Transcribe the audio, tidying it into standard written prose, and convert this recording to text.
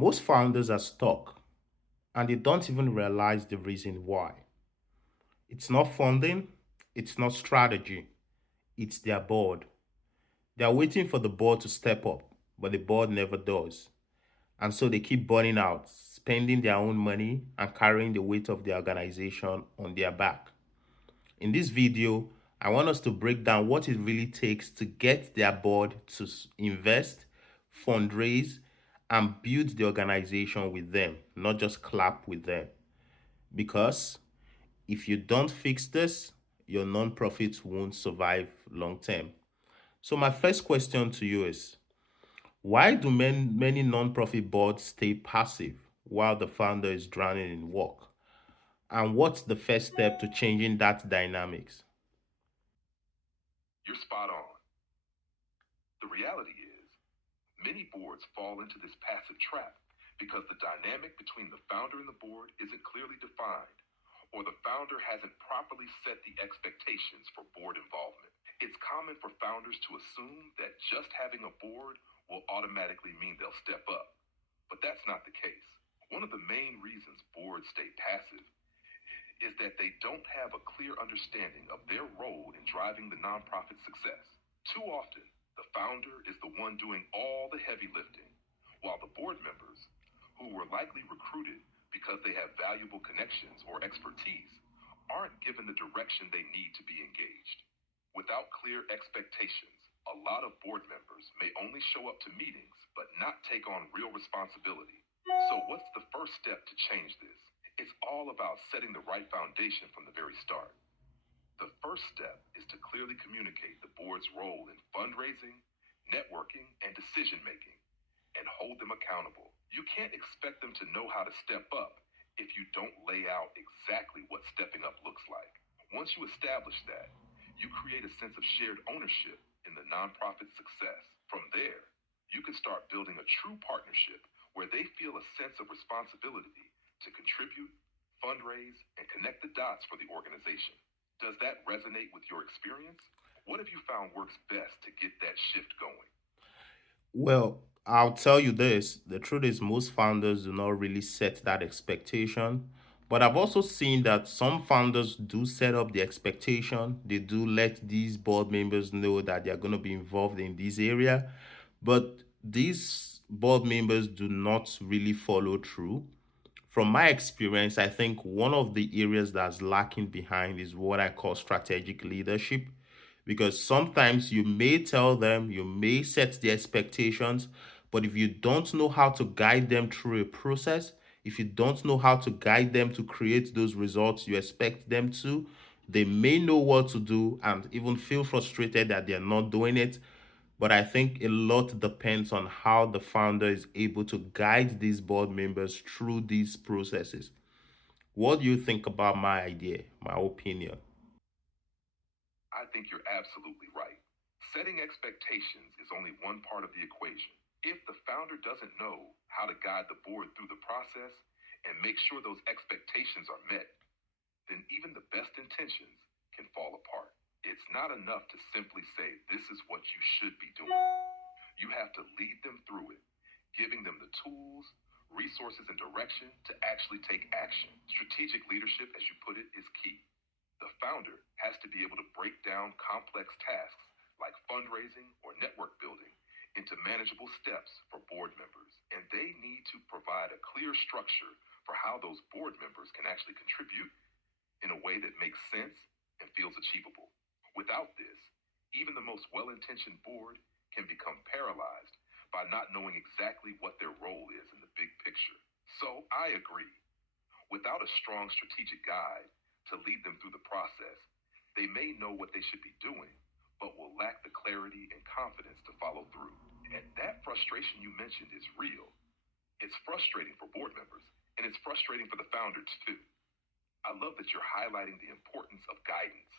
Most founders are stuck and they don't even realize the reason why. It's not funding, it's not strategy, it's their board. They are waiting for the board to step up, but the board never does. And so they keep burning out, spending their own money and carrying the weight of the organization on their back. In this video, I want us to break down what it really takes to get their board to invest, fundraise, and build the organization with them, not just clap with them. Because if you don't fix this, your nonprofit won't survive long term. So, my first question to you is, why do many nonprofit boards stay passive while the founder is drowning in work? And what's the first step to changing that dynamics? You're spot on. The reality is, many boards fall into this passive trap because the dynamic between the founder and the board isn't clearly defined, or the founder hasn't properly set the expectations for board involvement. It's common for founders to assume that just having a board will automatically mean they'll step up, but that's not the case. One of the main reasons boards stay passive is that they don't have a clear understanding of their role in driving the nonprofit's success. Too often, the founder is the one doing all the heavy lifting, while the board members, who were likely recruited because they have valuable connections or expertise, aren't given the direction they need to be engaged. Without clear expectations, a lot of board members may only show up to meetings but not take on real responsibility. So, what's the first step to change this? It's all about setting the right foundation from the very start. The first step is to clearly communicate the board's role in fundraising, networking, and decision making, and hold them accountable. You can't expect them to know how to step up if you don't lay out exactly what stepping up looks like. Once you establish that, you create a sense of shared ownership in the nonprofit's success. From there, you can start building a true partnership where they feel a sense of responsibility to contribute, fundraise, and connect the dots for the organization. Does that resonate with your experience? What have you found works best to get that shift going? Well, I'll tell you this, the truth is most founders do not really set that expectation. But I've also seen that some founders do set up the expectation. They do let these board members know that they're going to be involved in this area. But these board members do not really follow through. From my experience, I think one of the areas that's lacking behind is what I call strategic leadership. Because sometimes you may tell them, you may set the expectations, but if you don't know how to guide them through a process, if you don't know how to guide them to create those results you expect them to, they may know what to do and even feel frustrated that they're not doing it. But I think a lot depends on how the founder is able to guide these board members through these processes. What do you think about my idea, my opinion? I think you're absolutely right. Setting expectations is only one part of the equation. If the founder doesn't know how to guide the board through the process and make sure those expectations are met, then even the best intentions can fall apart. It's not enough to simply say, this is what you should be doing. You have to lead them through it, giving them the tools, resources, and direction to actually take action. Strategic leadership, as you put it, is key. The founder has to be able to break down complex tasks like fundraising or network building into manageable steps for board members. And they need to provide a clear structure for how those board members can actually contribute in a way that makes sense and feels achievable. Without this, even the most well intentioned board can become paralyzed by not knowing exactly what their role is in the big picture. So I agree. Without a strong strategic guide to lead them through the process, they may know what they should be doing, but will lack the clarity and confidence to follow through. And that frustration you mentioned is real. It's frustrating for board members, and it's frustrating for the founder too. I love that you're highlighting the importance of guidance.